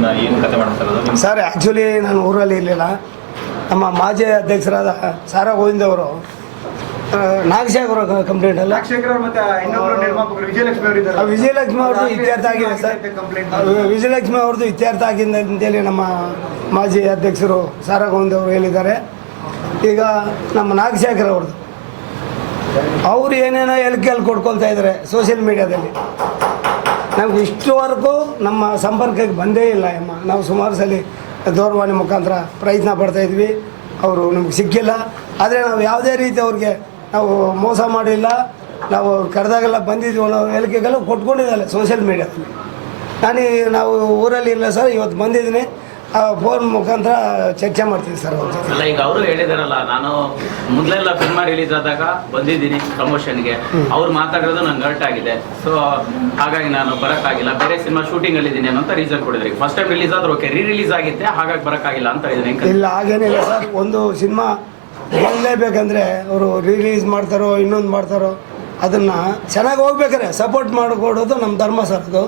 ಏನ್ ಏನ್ ಕತೆ ಮಾಡ್ತಾರೆ ಸರ್ ಆ್ಯಕ್ಚುಲಿ ನಾನು ಊರಲ್ಲಿ ಇರಲಿಲ್ಲ. ನಮ್ಮ ಮಾಜಿ ಅಧ್ಯಕ್ಷರಾದ ಸಾರಾ ಗೋವಿಂದ್ ಅವರು ನಾಗಶೇಖರ ಕಂಪ್ಲೇಂಟ್ ಅಲ್ಲ? ವಿಜಯಲಕ್ಷ್ಮಿ ಅವರು ಇದ್ದಾರೆ. ವಿಜಯಲಕ್ಷ್ಮಿ ಅವ್ರದ್ದು ಇತ್ಯರ್ಥ ಆಗಿದೆ ಸರ್ ವಿಜಯಲಕ್ಷ್ಮಿ ಅವ್ರದ್ದು ಇತ್ಯರ್ಥ ಆಗಿದೆ ಅಂತೇಳಿ ನಮ್ಮ ಮಾಜಿ ಅಧ್ಯಕ್ಷರು ಸಾರಾ ಗೋವಿಂದ್ ಅವರು ಹೇಳಿದ್ದಾರೆ. ಈಗ ನಮ್ಮ ನಾಗಶೇಖರ್ ಅವ್ರದ್ದು. ಅವ್ರು ಏನೇನೋ ಹೇಳಿಕೆಯಲ್ಲಿ ಕೊಡ್ಕೊಳ್ತಾ ಇದ್ದಾರೆ ಸೋಷಿಯಲ್ ಮೀಡಿಯಾದಲ್ಲಿ ನಮ್ಗೆ ಇಷ್ಟುವರೆಗೂ ನಮ್ಮ ಸಂಪರ್ಕಕ್ಕೆ ಬಂದೇ ಇಲ್ಲ ಅಮ್ಮ. ನಾವು ಸುಮಾರು ಸಲ ದೂರವಾಣಿ ಮುಖಾಂತರ ಪ್ರಯತ್ನ ಪಡ್ತಾ ಇದ್ವಿ. ಅವರು ನಮ್ಗೆ ಸಿಕ್ಕಿಲ್ಲ. ಆದರೆ ನಾವು ಯಾವುದೇ ರೀತಿ ಅವ್ರಿಗೆ ನಾವು ಮೋಸ ಮಾಡಿಲ್ಲ. ನಾವು ಕರೆದಾಗೆಲ್ಲ ಬಂದಿದ್ವಿ ನಾವು ಹೇಳಿಕೆಗೆಲ್ಲ ಕೊಟ್ಕೊಂಡಿದ್ದಲ್ಲ ಸೋಷಿಯಲ್ ಮೀಡಿಯಾದಲ್ಲಿ ನಾನು ನಾವು ಊರಲ್ಲಿ ಇಲ್ಲ ಸರ್, ಇವತ್ತು ಬಂದಿದ್ದೀನಿ. ಫೋನ್ ಮುಖಾಂತರ ಚರ್ಚೆ ಮಾಡ್ತೀನಿ ಸರ್ ಅಲ್ಲ ಈಗ ಅವರು ಹೇಳಿದಾರಲ್ಲ ನಾನು ಮೊದಲೆಲ್ಲ ಸಿನಿಮಾ ರಿಲೀಸ್ ಆದಾಗ ಬಂದಿದ್ದೀನಿ ಪ್ರಮೋಷನ್ಗೆ ಅವ್ರು ಮಾತಾಡೋದು ನಂಗೆ ಹರ್ಟ್ ಆಗಿದೆ. ಸೊ ಹಾಗಾಗಿ ನಾನು ಬರೋಕ್ಕಾಗಿಲ್ಲ. ಬೇರೆ ಸಿನಿಮಾ ಶೂಟಿಂಗ್ ಅಲ್ಲಿ ಇದ್ದೀನಿ ಅಂತ ರೀಸನ್ ಕೊಡಿದ್ರಿ. ಫಸ್ಟ್ ಟೈಮ್ ರಿಲೀಸ್ ಆದ್ರೆ ಓಕೆ ರೀ ರಿಲೀಸ್ ಆಗಿತ್ತೆ ಹಾಗಾಗಿ ಬರೋಕ್ಕಾಗಿಲ್ಲ ಅಂತ ಇದ್ದೀನಿ ಇಲ್ಲ ಹಾಗೇನಿಲ್ಲ ಸರ್. ಒಂದು ಸಿನಿಮಾ ಗೆಲ್ಲಲೇಬೇಕಂದ್ರೆ ಅವರು ರಿಲೀಸ್ ಮಾಡ್ತಾರೋ ಇನ್ನೊಂದು ಮಾಡ್ತಾರೋ ಅದನ್ನು ಚೆನ್ನಾಗಿ ಹೋಗ್ಬೇಕಾರೆ. ಸಪೋರ್ಟ್ ಮಾಡಿಕೊಡೋದು ನಮ್ಮ ಧರ್ಮ ಸರ್ ಅದು.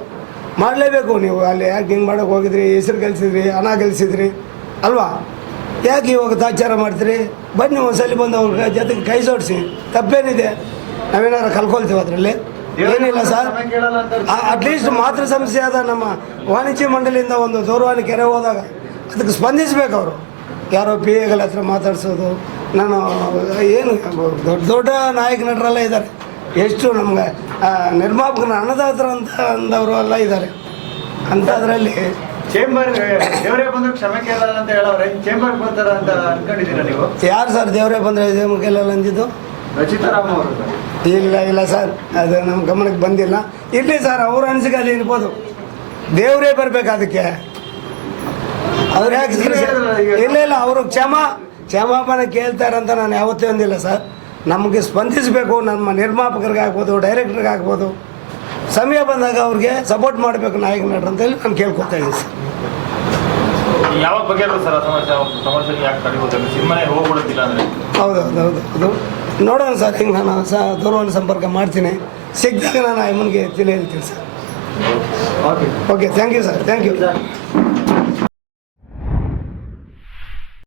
ಮಾಡಲೇಬೇಕು ನೀವು. ಅಲ್ಲಿ ಯಾಕೆ ಹಿಂಗೆ ಮಾಡೋಕೆ ಹೋಗಿದ್ರಿ? ಹೆಸರು ಗೆಲ್ಸಿದ್ರಿ? ಹಣ ಗೆಲ್ಸಿದ್ರಿ? ಅಲ್ವಾ? ಯಾಕೆ ಇವಾಗ ತಾಚಾರ ಮಾಡ್ತೀರಿ? ಬನ್ನಿ ಒಂದ್ಸಲಿ ಬಂದು ಅವ್ರ ಜೊತೆಗೆ ಕೈ ಜೋಡಿಸಿ. ತಪ್ಪೇನಿದೆ. ನಾವೇನಾರು ಕಲ್ಕೊಳ್ತೀವಿ ಅದರಲ್ಲಿ. ಏನಿಲ್ಲ ಸರ್. ಅಟ್ಲೀಸ್ಟ್ ಮಾತೃ ಸಂಸ್ಥೆ ಆದ ನಮ್ಮ ವಾಣಿಜ್ಯ ಮಂಡಳಿಯಿಂದ ಒಂದು ದೂರವಾಣಿ ಕೆರೆ ಹೋದಾಗ ಅದಕ್ಕೆ ಸ್ಪಂದಿಸಬೇಕು ಅವರು. ಯಾರೋ ಪಿ ಎಗಳ ಹತ್ರ ಮಾತಾಡ್ಸೋದು. ನಾನು ಏನು ದೊಡ್ಡ ದೊಡ್ಡ ನಾಯಕ ನಟರೆಲ್ಲ ಇದ್ದಾರೆ. ಎಷ್ಟು ನಮ್ಗೆ ನಿರ್ಮಾಪಕರು ನಿರ್ಮಾಪಕನ ಅನ್ನದಾತರ ಅಂತ ಅಂದವರು ಎಲ್ಲ ಇದ್ದಾರೆ. ಅಂಥದ್ರಲ್ಲಿ ಚೇಂಬರ್ ದೇವರೇ ಬಂದ್ರು ಕ್ಷಮೆ ಕೇಳಲ್ಲ ಅಂತ ಹೇಳವ್ರೆ. ಚೇಂಬರ್ ಬರ್ತಾರ ಅಂತ ಅನ್ಕೊಂಡಿದ್ದೀರಾ ನೀವು? ಯಾರು ಸರ್ ದೇವರೇ ಬಂದರೆ ಕೇಳಲ್ಲ ಅಂದಿದ್ದು ರಚಿತಾರಾಮ್ ಅವರು. ಇಲ್ಲ ಇಲ್ಲ ಸರ್ ಅದು ನಮ್ಮ ಗಮನಕ್ಕೆ ಬಂದಿಲ್ಲ. ಇರಲಿ ಸರ್ ಅವ್ರ ಅನಿಸಿಕೆ ಅಲ್ಲಿ ಇರ್ಬೋದು. ದೇವರೇ ಬರಬೇಕು ಅದಕ್ಕೆ. ಅವ್ರು ಯಾಕೆ ಇಲ್ಲ ಇಲ್ಲ ಅವರು ಕ್ಷಮ ಕ್ಷಮಾಪಣೆ ಕೇಳ್ತಾರಂತ ನಾನು ಯಾವತ್ತೂ ಒಂದಿಲ್ಲ ಸರ್. ನಮಗೆ ಸ್ಪಂದಿಸಬೇಕು ನಮ್ಮ ನಿರ್ಮಾಪಕರಿಗೆ ಆಗ್ಬೋದು ಡೈರೆಕ್ಟರ್ಗೆ ಆಗ್ಬೋದು ಸಮಯ ಬಂದಾಗ ಅವ್ರಿಗೆ ಸಪೋರ್ಟ್ ಮಾಡಬೇಕು ನಾಯಕ ನಟರು ಅಂತೇಳಿ ನಾನು ಕೇಳ್ಕೊತಾ ಇದ್ದೀನಿ ಸರ್. ಯಾವಾಗ ಬಗ್ಗೆ ಸರ್ ಸಮಸ್ಯೆ ಸಮಸ್ಯೆ ಯಾಕೆ ತಡೆಯೋದು ಸಿನಿಮಾನೇ ಹೋಗ್ಬಿಡುತ್ತಿಲ್ಲ ಅಂದ್ರೆ? ಹೌದು ಹೌದು ಹೌದು ಹೌದು ನೋಡೋಣ ಸರ್ ಹಿಂಗೆ ನಾನು ಸ ದೂರವಾಣಿ ಸಂಪರ್ಕ ಮಾಡ್ತೀನಿ. ಸಿಕ್ಕಿದಾಗ ನಾನು ಅಮ್ಮನಿಗೆ ತಿಳಿ ಹೇಳ್ತೀನಿ sir. Okay okay thank you sir thank you